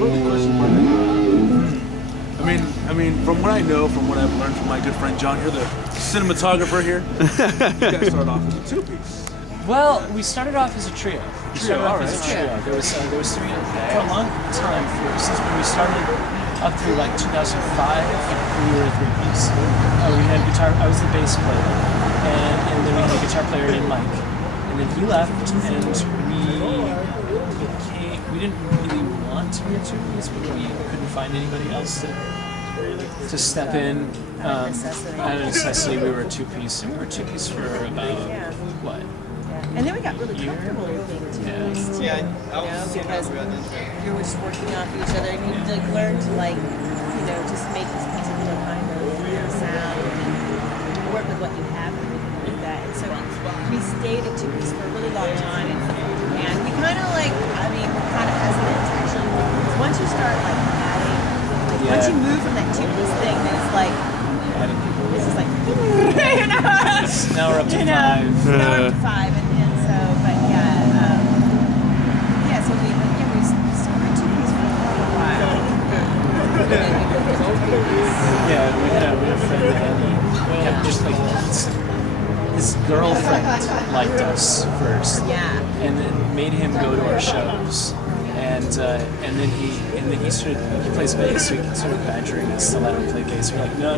I mean, from what I know, from what I've learned from my good friend John, you're the cinematographer here. You guys started off as a two-piece. Well, we started off as a trio. There was three for a long time. Since when we started up through like 2005, we were a three-piece. We had guitar. I was the bass player, and then we had a guitar player named Mike. And then he left, and we didn't really want to be a two-piece, but we couldn't find anybody else to step in. Out of necessity, we were a two-piece, and we were a two-piece for about what? And then we got really comfortable with being two-piece too. Because you were just working off each other, and you learn to just make this particular kind of sound and work with what you have and everything like that. And so we stayed a two-piece for a really long time, and we kind of we're kind of hesitant actually. Once you start adding, once you move from that two-piece thing, then it's like. This is like, now we're up to five. Now we're up to five, and so, but so we started two-piece for a while. We had a friend, Andy, kept just his girlfriend liked us first. Yeah. And then made him go to our shows. And then he plays bass, so he started badgering us to let him play bass. We're like, no,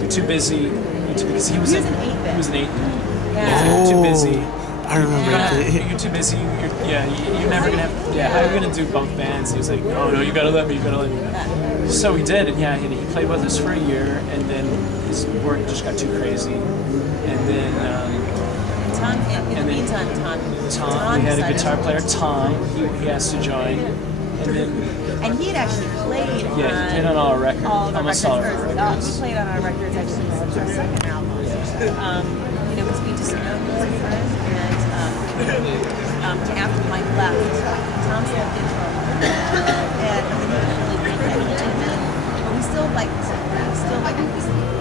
you're too busy. Because he was an 8-bit. He was an 8-bit. Yeah. Too busy. I remember that. You're too busy. You're never gonna have. Yeah, how are you gonna do both bands? He was like, no, you gotta let me. So we did, and he played with us for a year, and then his work just got too crazy, and then. In the meantime, Tom we had a guitar player, Tom. He asked to join, and he had actually played. He played on all our records. Almost all our records. He played on our records actually since our second album. Because we just know him as a friend, and after Mike left, Tom started getting trouble, and he didn't really get that. But we still we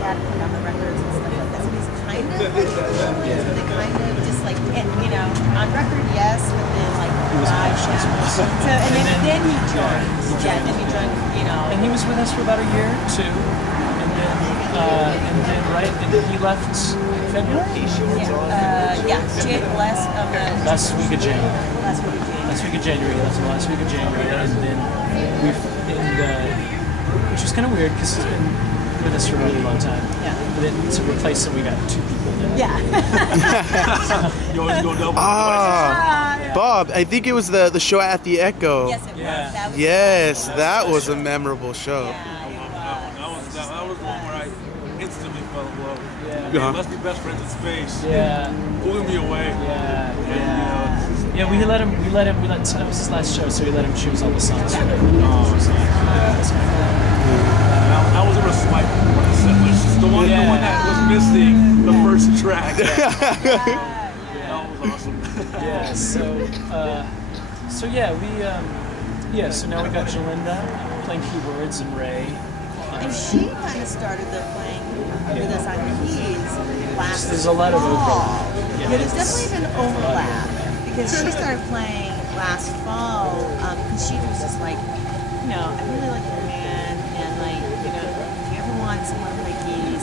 had put on the records and stuff like that. So he's kind of on record, yes, but then so and then he joined. And he was with us for about a year or two, and then he left February. Last week of January. That's the last week of January, and then which was kind of weird because he's been with us for a really long time. Yeah. But then to replace him, we got two people now. Yeah. You always go double. Bob, I think it was the show at the Echo. Yes, it was. Yes, that was a memorable show. That was the one where I instantly fell in love. Yeah. Let's be best friends in space. Yeah. Blew me away. Yeah, we let that was his last show, so we let him choose all the songs. I was able to swipe one of the set lists. The one that was missing the first track. That was awesome. So now we got Jalinda playing keyboards and Ray. And she kind of started playing with us on keys last There's a lot of overlap. There's definitely an overlap because she started playing last fall because she was just like, I really like your band, and if you ever want someone to play keys,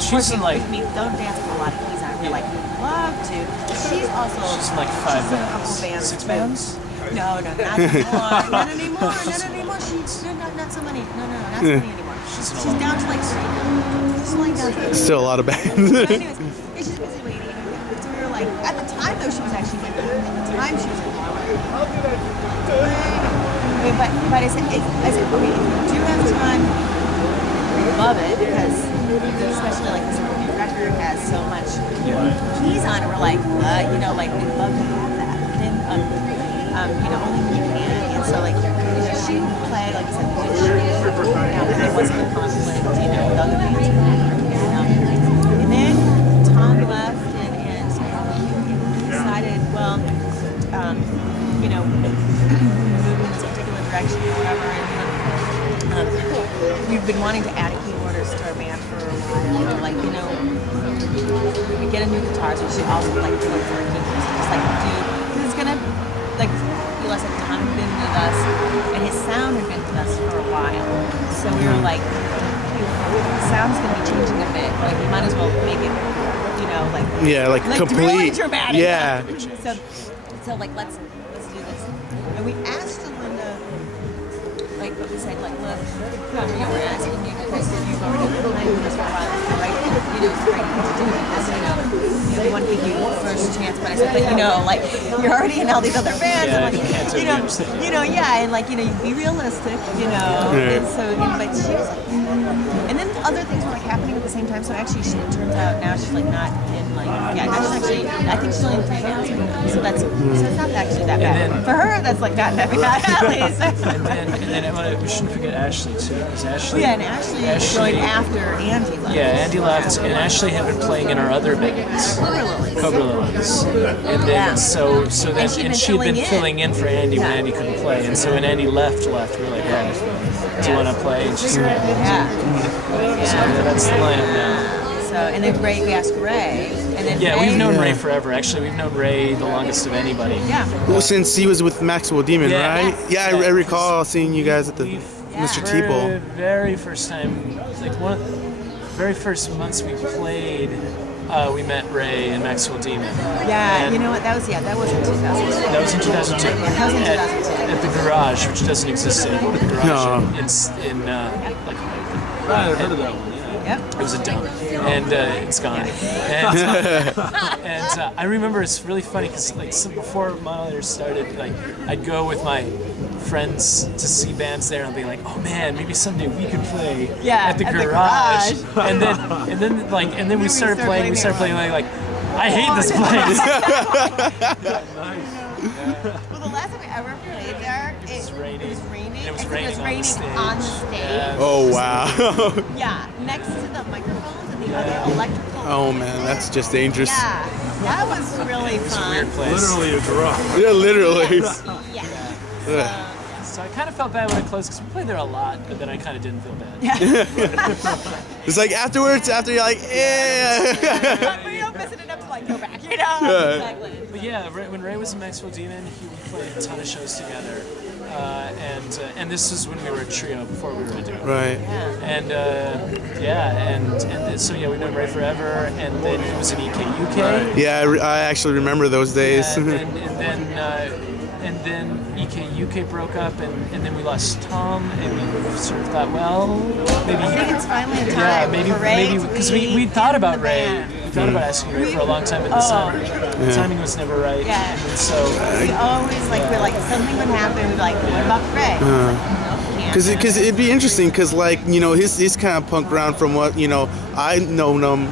She's in we don't dance with a lot of keys. We'd love to. She's in like 5 bands. A couple bands. 6 bands? No, not anymore. Not anymore. She's not so many. No, not so many anymore. She's down to 3. She's down to 3. Still a lot of bands. But anyways, she's a busy lady. So we were at the time though, she was actually at the time she was but I said, okay, if you do have time, we love it because especially this new record has so much keys on it. We're we'd love to have that. But then only we can, and so she would play I said, when it wasn't a conflict, with other bands. And then Tom left, and we decided, move in this particular direction or whatever. And we've been wanting to add keyboarders to our band for a while. We get a new guitar, so we should also look for a keyboard. Just because it's gonna Eli said Tom had been with us, and his sound so we were like, the sound's gonna be changing a bit. Like we might as well make it, you know, like like really complete. dramatic. Yeah. So like let's do this. And we asked Linda, like we said, like look, we're asking you because you've already been playing with us for a while, right? You know, it's great to do this. We want to give you first chance, but I said, but you know, like you're already in all these other bands, and like and like you be realistic, And so, but she was like, and then other things were like happening at the same time. So actually, it turns out now she's like not in like now she's actually I think she's only in 3 bands right now. So that's so it's not actually that bad. For her, that's like not that bad at least. and then we shouldn't forget Ashley too, because Ashley. Yeah, and Ashley joined after Andy left. Yeah, Andy left, and Ashley had been playing in our other bands, Cobra Lilies, and then so then and she'd been filling in for Andy when Andy couldn't play, and so when Andy left, we were like, do you want to play? And she said, So that's the lineup now. So and then Ray, we asked Ray, and then Ray, we've known Ray forever. Actually, we've known Ray the longest of anybody. Yeah. Well, since he was with Maxwell Demon, right? Yes. I recall seeing you guys at the Mr. Teeple. Very first time, like one of the very first months we played, we met Ray and Maxwell Demon. Yeah, and you know what? That was in 2002. That was in 2002. That was in 2002. At the Garage, which doesn't exist anymore. The Garage in like. I've heard of that one. Yep. It was a dump, and it's gone. And I remember it's really funny because like before Modulators started, like I'd go with my friends to see bands there, and I'd be like, oh man, maybe someday we could play at the Garage. And then we started playing. We started playing like I hate this place. Nice. Well, the last time we ever played there, it was raining. It was Except raining on the stage. Yeah. Oh wow. Yeah, next to the microphones and the other electrical. Oh man, that's just dangerous. Yeah, that was really It's a fun. weird place. Literally a garage. Yeah, literally. Yeah. So I kind of felt bad when it closed because we played there a lot, but then I kind of didn't feel bad. It's like afterwards, after you're like, But you don't miss it enough to like go back, Yeah. Exactly. But yeah, when Ray was in Maxwell Demon, we played a ton of shows together. And this is when we were a trio before we were a duo. Right. And so we've known Ray forever, and then he was in EKUK. Yeah, I actually remember those days. And then EKUK broke up, and then we lost Tom, and we sort of thought, well, maybe. I think it's finally time for Ray because we thought about Ray. We thought about asking Ray for a long time, but the timing was never right. Yeah. And so we always we're like something would happen. We'd be like, what about Ray? Because it'd be interesting, because his kind of punk ground, from what I know him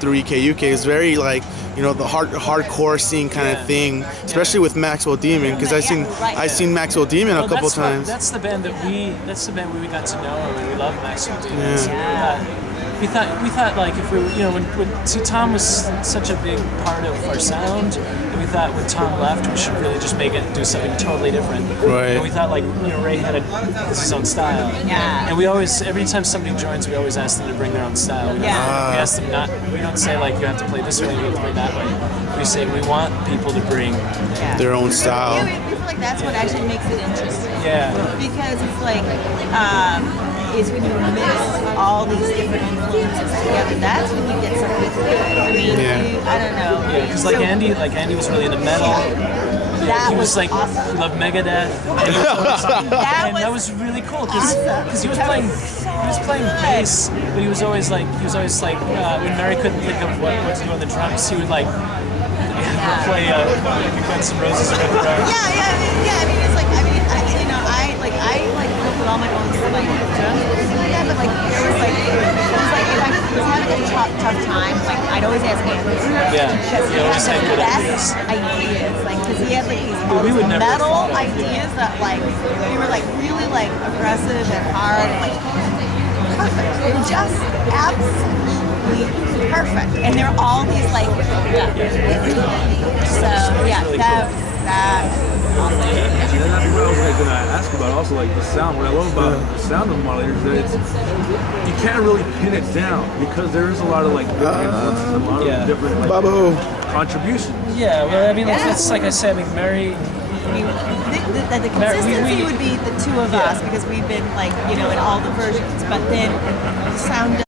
through EKUK, is very like the hardcore scene kind of thing, especially with Maxwell Demon, because I've seen Maxwell Demon a couple times. That's the band we got to know, and we love Maxwell Demon. So we thought like if we were, when Tom was such a big part of our sound, and we thought when Tom left, we should really just do something totally different. Right. And we thought like Ray had his own style. Yeah. And we always, every time somebody joins, we always ask them to bring their own style. We ask them we don't say like you have to play this way, you have to play that way. We say we want people to bring their own style. Yeah, we feel like that's what actually makes it interesting. Yeah. Because it's like, is when you mix all these different influences together, that's when you get something good. I mean, I don't know. Yeah, because like Andy was really into metal. That he was like, awesome. he loved Megadeth. And that was really cool because he was playing bass, but he was always like when Mary couldn't think of what to do on the drums, he would like play Guns N' Roses or whatever. Yeah. I mean, it's like I put all my own like drums and everything like that, but like it was like if I was having a tough time, like I'd always ask Andrew. Yeah. Because he always had had the good best ideas, like because he had like these we would never metal have thought of. ideas that like they were like really like aggressive and hard and like perfect. They were just absolutely perfect, and they're all these like So that awesome. And that's what I was going to ask about also, like the sound. What I love about the sound of Modulators is that you can't really pin it down because there is a lot of like different influences, a lot of different like, contributions. Yeah, well, I mean, it's like I said, I mean, Mary the consistency would be the two of us because we've been like, you know, in all the versions. But then the sound